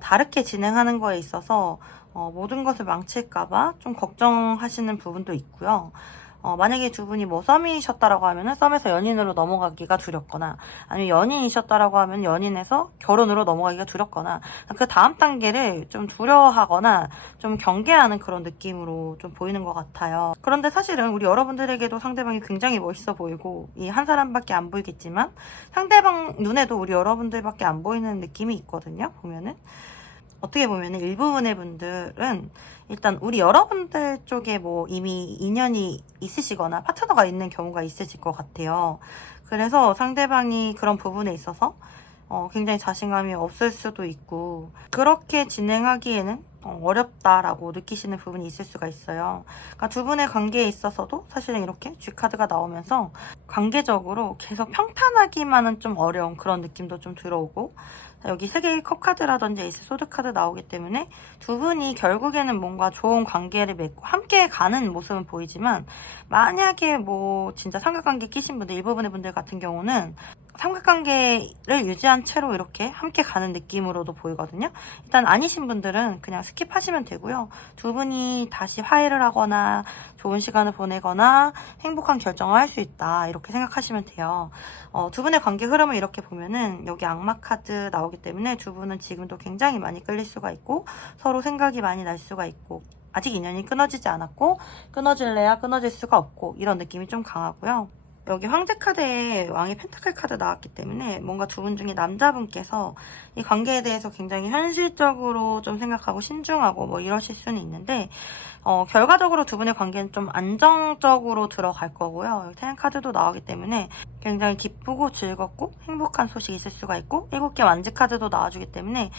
다르게 진행하는 거에 있어서 모든 것을 망칠까봐 좀 걱정하시는 부분도 있고요. 만약에 두 분이 뭐 썸이셨다라고 하면은 썸에서 연인으로 넘어가기가 두렵거나 아니면 연인이셨다라고 하면 연인에서 결혼으로 넘어가기가 두렵거나 그 다음 단계를 좀 두려워하거나 좀 경계하는 그런 느낌으로 좀 보이는 것 같아요. 그런데 사실은 우리 여러분들에게도 상대방이 굉장히 멋있어 보이고 이 한 사람밖에 안 보이겠지만 상대방 눈에도 우리 여러분들밖에 안 보이는 느낌이 있거든요. 보면은 어떻게 보면 일부분의 분들은 일단 우리 여러분들 쪽에 뭐 이미 인연이 있으시거나 파트너가 있는 경우가 있으실 것 같아요. 그래서 상대방이 그런 부분에 있어서 굉장히 자신감이 없을 수도 있고 그렇게 진행하기에는 어렵다라고 느끼시는 부분이 있을 수가 있어요. 그러니까 두 분의 관계에 있어서도 사실은 이렇게 G카드가 나오면서 관계적으로 계속 평탄하기만은 좀 어려운 그런 느낌도 좀 들어오고 여기 3개의 컵카드라든지 에이스 소드카드 나오기 때문에 두 분이 결국에는 뭔가 좋은 관계를 맺고 함께 가는 모습은 보이지만 만약에 뭐 진짜 삼각관계 끼신 분들 일부분의 분들 같은 경우는 삼각관계를 유지한 채로 이렇게 함께 가는 느낌으로도 보이거든요. 일단 아니신 분들은 그냥 스킵하시면 되고요. 두 분이 다시 화해를 하거나 좋은 시간을 보내거나 행복한 결정을 할 수 있다 이렇게 생각하시면 돼요. 두 분의 관계 흐름을 이렇게 보면은 여기 악마 카드 나오기 때문에 두 분은 지금도 굉장히 많이 끌릴 수가 있고 서로 생각이 많이 날 수가 있고 아직 인연이 끊어지지 않았고 끊어질래야 끊어질 수가 없고 이런 느낌이 좀 강하고요. 여기 황제 카드에 왕의 펜타클 카드 나왔기 때문에 뭔가 두 분 중에 남자분께서 이 관계에 대해서 굉장히 현실적으로 좀 생각하고 신중하고 뭐 이러실 수는 있는데 결과적으로 두 분의 관계는 좀 안정적으로 들어갈 거고요. 태양 카드도 나오기 때문에 굉장히 기쁘고 즐겁고 행복한 소식이 있을 수가 있고 7개 완지 카드도 나와주기 때문에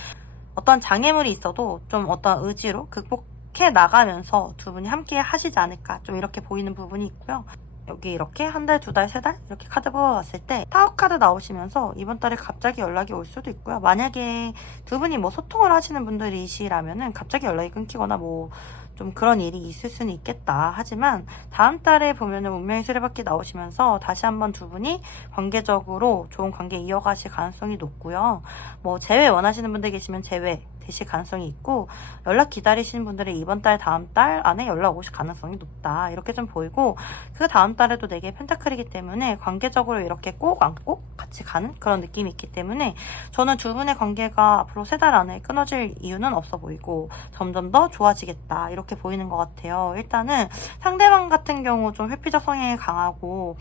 어떤 장애물이 있어도 좀 어떤 의지로 극복해 나가면서 두 분이 함께 하시지 않을까 좀 이렇게 보이는 부분이 있고요. 여기 이렇게 한 달, 2달, 3달 이렇게 카드 뽑아봤을 때 타워 카드 나오시면서 이번 달에 갑자기 연락이 올 수도 있고요. 만약에 두 분이 뭐 소통을 하시는 분들이시라면은 갑자기 연락이 끊기거나 뭐 좀 그런 일이 있을 수는 있겠다. 하지만 다음 달에 보면은 운명의 수레바퀴 나오시면서 다시 한번 두 분이 관계적으로 좋은 관계 이어가실 가능성이 높고요. 뭐 재회 원하시는 분들 계시면 재회 되실 가능성이 있고 연락 기다리시는 분들은 이번 달 다음 달 안에 연락 오실 가능성이 높다 이렇게 좀 보이고 그 다음 달에도 4개의 펜타클이기 때문에 관계적으로 이렇게 꼭 안고 같이 가는 그런 느낌이 있기 때문에 저는 두 분의 관계가 앞으로 3달 안에 끊어질 이유는 없어 보이고 점점 더 좋아지겠다 이렇게 보이는 것 같아요. 일단은 상대방 같은 경우 좀 회피적 성향이 강하고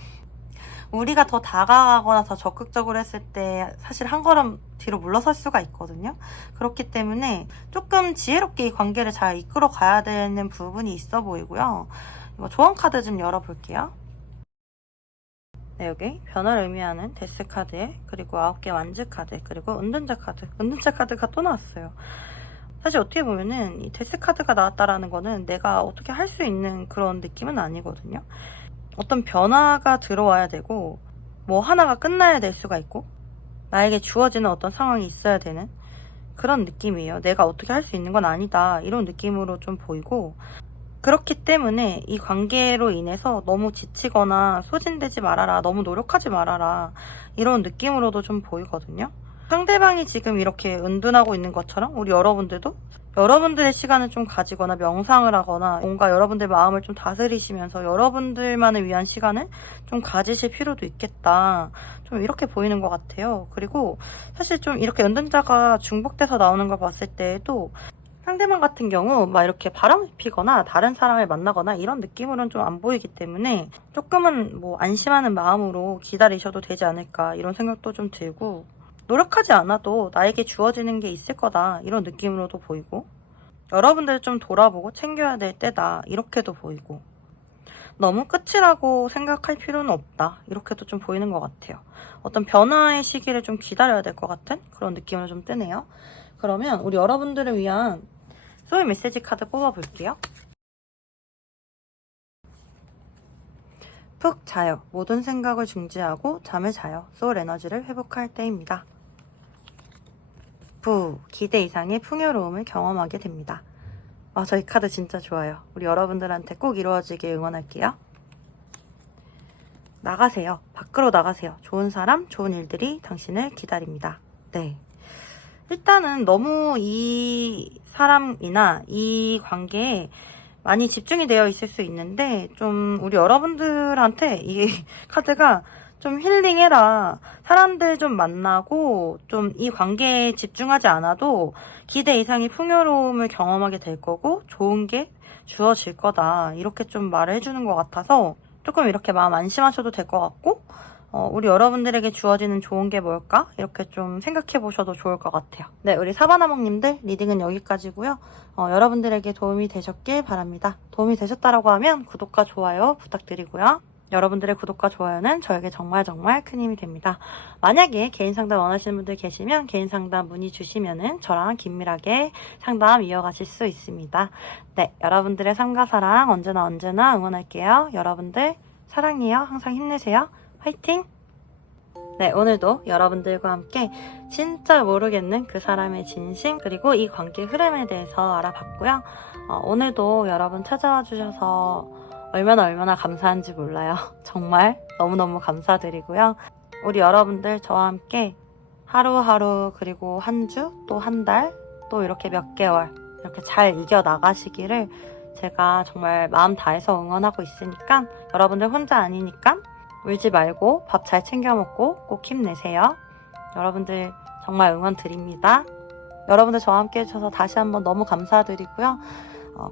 우리가 더 다가가거나 더 적극적으로 했을 때 사실 한 걸음 뒤로 물러설 수가 있거든요. 그렇기 때문에 조금 지혜롭게 이 관계를 잘 이끌어 가야 되는 부분이 있어 보이고요. 이거 조언 카드 좀 열어볼게요. 네, 여기 변화를 의미하는 데스 카드에 그리고 9개 완즈 카드 그리고 은둔자 카드가 또 나왔어요. 사실 어떻게 보면은 이 데스 카드가 나왔다라는 거는 내가 어떻게 할 수 있는 그런 느낌은 아니거든요. 어떤 변화가 들어와야 되고 뭐 하나가 끝나야 될 수가 있고 나에게 주어지는 어떤 상황이 있어야 되는 그런 느낌이에요. 내가 어떻게 할 수 있는 건 아니다 이런 느낌으로 좀 보이고 그렇기 때문에 이 관계로 인해서 너무 지치거나 소진되지 말아라 너무 노력하지 말아라 이런 느낌으로도 좀 보이거든요. 상대방이 지금 이렇게 은둔하고 있는 것처럼 우리 여러분들도 여러분들의 시간을 좀 가지거나 명상을 하거나 뭔가 여러분들 마음을 좀 다스리시면서 여러분들만을 위한 시간을 좀 가지실 필요도 있겠다. 좀 이렇게 보이는 것 같아요. 그리고 사실 좀 이렇게 은둔자가 중복돼서 나오는 걸 봤을 때에도 상대방 같은 경우 막 이렇게 바람을 피거나 다른 사람을 만나거나 이런 느낌으로는 좀 안 보이기 때문에 조금은 뭐 안심하는 마음으로 기다리셔도 되지 않을까 이런 생각도 좀 들고, 노력하지 않아도 나에게 주어지는 게 있을 거다 이런 느낌으로도 보이고, 여러분들 좀 돌아보고 챙겨야 될 때다 이렇게도 보이고, 너무 끝이라고 생각할 필요는 없다 이렇게도 좀 보이는 것 같아요. 어떤 변화의 시기를 좀 기다려야 될 것 같은 그런 느낌으로 좀 뜨네요. 그러면 우리 여러분들을 위한 소울 메시지 카드 뽑아볼게요. 푹 자요. 모든 생각을 중지하고 잠을 자요. 소울 에너지를 회복할 때입니다. 부, 기대 이상의 풍요로움을 경험하게 됩니다. 와, 저희 카드 진짜 좋아요. 우리 여러분들한테 꼭 이루어지길 응원할게요. 나가세요. 밖으로 나가세요. 좋은 사람, 좋은 일들이 당신을 기다립니다. 네. 일단은 너무 이 사람이나 이 관계에 많이 집중이 되어 있을 수 있는데, 좀 우리 여러분들한테 이 카드가 좀 힐링해라, 사람들 좀 만나고 좀 이 관계에 집중하지 않아도 기대 이상의 풍요로움을 경험하게 될 거고 좋은 게 주어질 거다 이렇게 좀 말을 해주는 것 같아서 조금 이렇게 마음 안심하셔도 될 것 같고, 우리 여러분들에게 주어지는 좋은 게 뭘까? 이렇게 좀 생각해 보셔도 좋을 것 같아요. 네, 우리 사바나몽님들 리딩은 여기까지고요. 여러분들에게 도움이 되셨길 바랍니다. 도움이 되셨다라고 하면 구독과 좋아요 부탁드리고요. 여러분들의 구독과 좋아요는 저에게 정말 큰 힘이 됩니다. 만약에 개인 상담 원하시는 분들 계시면 개인 상담 문의 주시면은 저랑 긴밀하게 상담 이어가실 수 있습니다. 네, 여러분들의 삶과 사랑 언제나 응원할게요. 여러분들 사랑해요. 항상 힘내세요. 화이팅! 네, 오늘도 여러분들과 함께 진짜 모르겠는 그 사람의 진심 그리고 이 관계 흐름에 대해서 알아봤고요. 오늘도 여러분 찾아와 주셔서 얼마나 감사한지 몰라요. 정말 너무너무 감사드리고요. 우리 여러분들 저와 함께 하루하루 그리고 한 주 또 한 달 또 이렇게 몇 개월 이렇게 잘 이겨나가시기를 제가 정말 마음 다해서 응원하고 있으니까 여러분들 혼자 아니니까 울지 말고 밥 잘 챙겨 먹고 꼭 힘내세요. 여러분들 정말 응원 드립니다. 여러분들 저와 함께 해주셔서 다시 한번 너무 감사드리고요.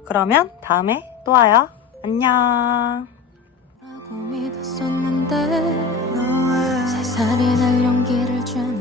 그러면 다음에 또 와요. 안녕. 라고 믿었었는데 살살이 날 용기를 준